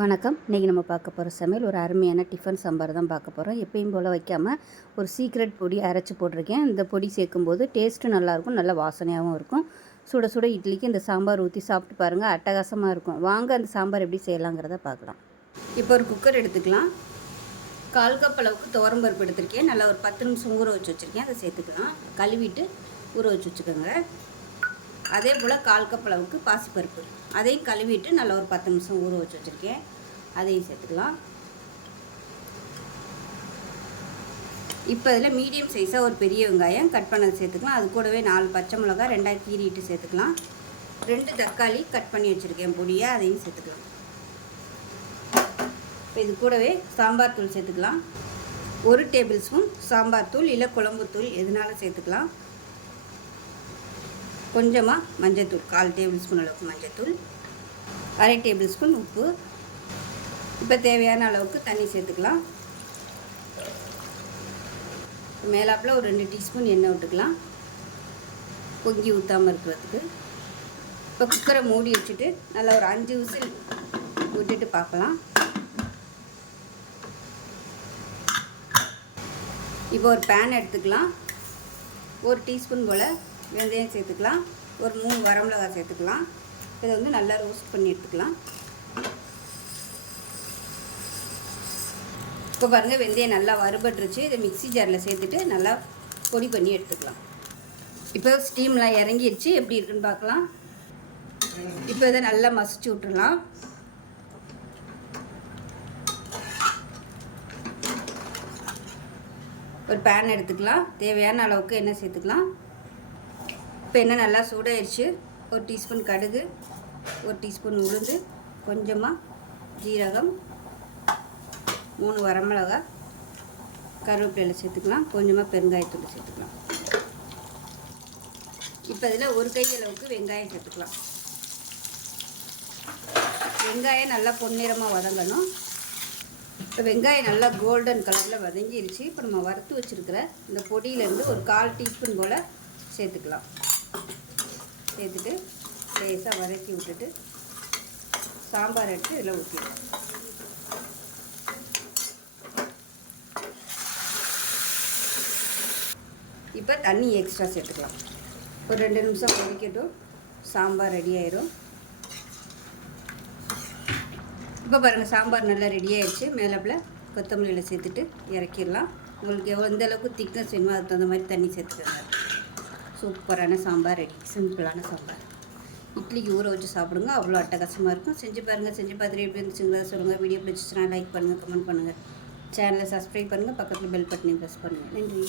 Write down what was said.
வணக்கம். இன்றைக்கி நம்ம பார்க்க போகிற சமையல் ஒரு அருமையான டிஃபன் சாம்பார் தான் பார்க்க போகிறோம். எப்பயும் போல் வைக்காமல் ஒரு சீக்ரெட் பொடி அரைச்சி போட்டிருக்கேன். இந்த பொடி சேர்க்கும்போது டேஸ்ட்டும் நல்லாயிருக்கும், நல்ல வாசனையாகவும் இருக்கும். சுட சுட இட்லிக்கு இந்த சாம்பார் ஊற்றி சாப்பிட்டு பாருங்கள், அட்டகாசமாக இருக்கும். வாங்க அந்த சாம்பார் எப்படி செய்யலாங்கிறத பார்க்கலாம். இப்போ ஒரு குக்கர் எடுத்துக்கலாம். 1/4 கப் அளவுக்கு துவரம்பருப்பு எடுத்திருக்கேன். நல்லா ஒரு 10 நிமிஷம் ஊற வச்சு வச்சுருக்கேன். அதை சேர்த்துக்கலாம். கழுவிட்டு ஊற வச்சு வச்சுக்கோங்க. அதே போல் 1/4 கப் அளவுக்கு பாசிப்பருப்பு, அதையும் கழுவிட்டு நல்லா ஒரு 10 நிமிஷம் ஊற வச்சு வச்சுருக்கேன். அதையும் சேர்த்துக்கலாம். இப்போ இதில் மீடியம் சைஸாக ஒரு பெரிய வெங்காயம் கட் பண்ணது சேர்த்துக்கலாம். அது கூடவே 4 பச்சை மிளகா 2 கீறிட்டு சேர்த்துக்கலாம். 2 தக்காளி கட் பண்ணி வச்சுருக்கேன் பொடியை, அதையும் சேர்த்துக்கலாம். இப்போ இது கூடவே சாம்பார் தூள் சேர்த்துக்கலாம். 1 டேபிள் ஸ்பூன் சாம்பார் தூள் இல்லை குழம்புத்தூள் எதுனாலும் சேர்த்துக்கலாம். கொஞ்சமாக மஞ்சத்தூள், 1/4 டேபிள் ஸ்பூன் அளவுக்கு மஞ்சத்தூள், 1/2 டேபிள் ஸ்பூன் உப்பு. இப்போ தேவையான அளவுக்கு தண்ணி சேர்த்துக்கலாம். மேலாப்பில் ஒரு 2 டீஸ்பூன் எண்ணெய் விட்டுக்கலாம், பொங்கி ஊற்றாமல் இருக்கிறதுக்கு. இப்போ குக்கரை மூடி வச்சுட்டு நல்லா ஒரு 5 விசில் விட்டுட்டு பார்க்கலாம். இப்போ ஒரு பேன் எடுத்துக்கலாம். 1 டீஸ்பூன் போல் வெந்தயம் சேர்த்துக்கலாம். ஒரு 3 வரமிளகாய் சேர்த்துக்கலாம். இதை வந்து நல்லா ரோஸ்ட் பண்ணி எடுத்துக்கலாம். இப்போ பாருங்கள், வெந்தயம் நல்லா வறுபட்டுருச்சு. இதை மிக்ஸி ஜாரில் சேர்த்துட்டு நல்லா பொடி பண்ணி எடுத்துக்கலாம். இப்போ ஸ்டீம்லாம் இறங்கிடுச்சு. எப்படி இருக்குன்னு பார்க்கலாம். இப்போ இதை நல்லா மசிச்சு விட்டுடலாம். ஒரு பேன் எடுத்துக்கலாம். தேவையான அளவுக்கு எண்ணெய் சேர்த்துக்கலாம். இப்போ எண்ணெய் நல்லா சூடாயிடுச்சு. 1 டீஸ்பூன் கடுகு, 1 டீஸ்பூன் உளுந்து, கொஞ்சமாக ஜீரகம், 3 வரமிளகாய், கருவேப்பிலை சேர்த்துக்கலாம். கொஞ்சமாக பெருங்காயத்தூள் சேர்த்துக்கலாம். இப்போ இதில் 1 கை அளவுக்கு வெங்காயம் சேர்த்துக்கலாம். வெங்காயம் நல்லா பொன்னிறமாக வதங்கணும். இப்போ வெங்காயம் நல்லா கோல்டன் கலரில் வதங்கிடுச்சு. இப்போ நம்ம வறுத்து வச்சுருக்கிற இந்த பொடியிலேருந்து ஒரு 1/4 டீஸ்பூன் போல் சேர்த்துக்கலாம். சேர்த்துட்டு லேசாக வதக்கி விட்டுட்டு சாம்பார் எடுத்து இதில் ஊற்றிடலாம். இப்போ தண்ணி எக்ஸ்ட்ரா சேர்த்துக்கலாம். ஒரு 2 நிமிஷம் கொதிக்கட்டும், சாம்பார் ரெடி ஆயிரும். இப்போ பாருங்கள், சாம்பார் நல்லா ரெடி ஆயிடுச்சு. மேலாப்பில் கொத்தமல்லியில் சேர்த்துட்டு இறக்கிடலாம். உங்களுக்கு எந்த அளவுக்கு திக்னஸ் வேணுமோ அதுக்கு தகுந்த மாதிரி தண்ணி சேர்த்துக்கோங்க. சூப்பரான சாம்பார் ரெடி. சிம்பிளான சாம்பார். இட்லிக்கு ஊற வச்சு சாப்பிடுங்க, அவ்வளோ அட்டகாசமாக இருக்கும். செஞ்சு பாருங்கள். செஞ்சு பார்த்துட்டு எப்படி இருந்துச்சுங்களா சொல்லுங்கள். வீடியோ பிடிச்சிச்சுன்னா லைக் பண்ணுங்கள், கமெண்ட் பண்ணுங்கள். சேனலை சப்ஸ்கிரைப் பண்ணுங்கள். பக்கத்தில் பெல் பட்டனையும் ப்ரெஸ் பண்ணுங்கள். நன்றி.